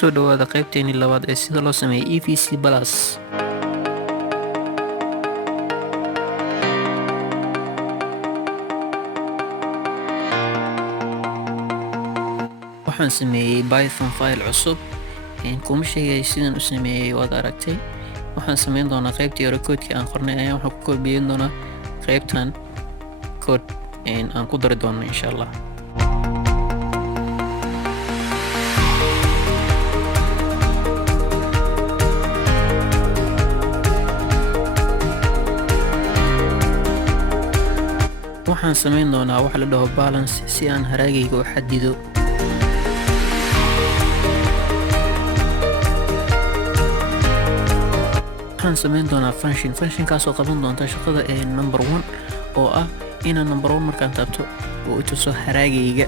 kusoo dhawaada qaybteeni labaad ee sida loo sameeyo EVC Plus. Waxaan sameeyay Python file cusub kuma sheegay sidaan u sameeyay waad aragtay. Waxaan sameyn doonaa qaybtii hore koodkii aan qornay ayaan waxaan ku koobiyeyn doonaa qaybtan kood aan ku dari doono insha Allah. waxaan sameyn doonaa wax la dhaho balance si aan haraagayga u xadido. waxaan sameyn doonaa function kaasoo qaban doonta shaqada number 1 oo ah inaan number 1 markaan taabto oo i tuso haraagayga.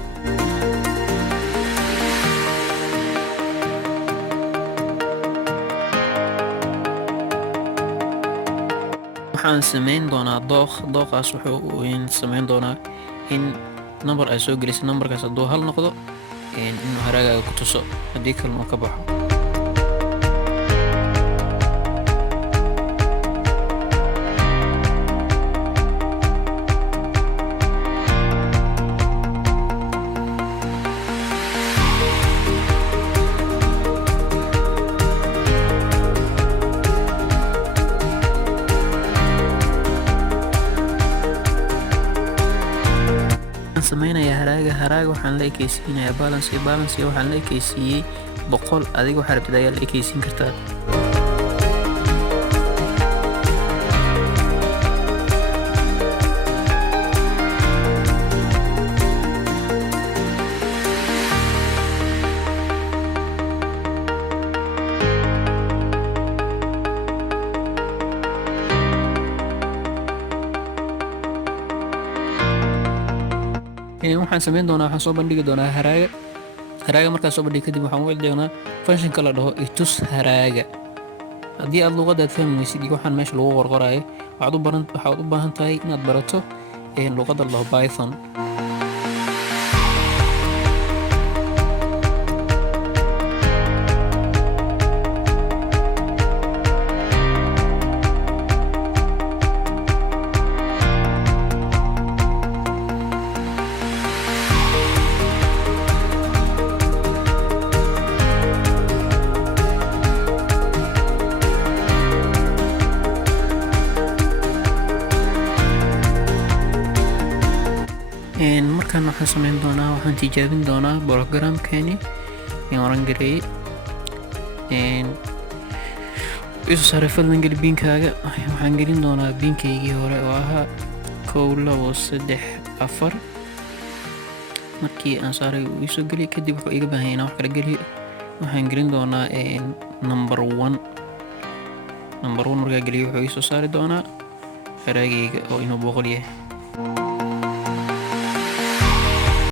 waxaan sameyn doonaa dooqaas wuxuu sameyn doonaa in number ay soo gelisay numberkaas hadduu hal noqdo inuu haraagaaga ku tuso haddii kalena uu ka baxo. sameynaya haraaga waxaan la ekeysiinayaa balance waxaan la ekeysiiyey 100 adiga waxa rabtid ayaa la ekeysiin kartaa. waxaan sameyn doonaa waxaan soo bandhigi doonaa haraaga markaan soo bandhigi kadib waxaan u wadi doonaa function la dhaho itus haraaga. haddii aad luqadaad fahmaysid iyo waxaan meesha lagu qorqorayo waxaad u baahan tahay inaad barato luqadda la dhaho Python. markaan waxaan sameyn doonaa waxaan tijaabin doonaa programkeeni oran gareeyay isu saaray fadlan geli biinkaaga. waxaan gelin doonaa biinkaygii hore oo ahaa 1 2 3 4 markii aan saaray uu isoo geliyay kadib wuxuu iga baahan yahay inaan wax kala geliyo. waxaan gelin doonaa number 1 markaa geliyo wuxuu isoo saari doonaa haraagayga oo inuu 100 yahay.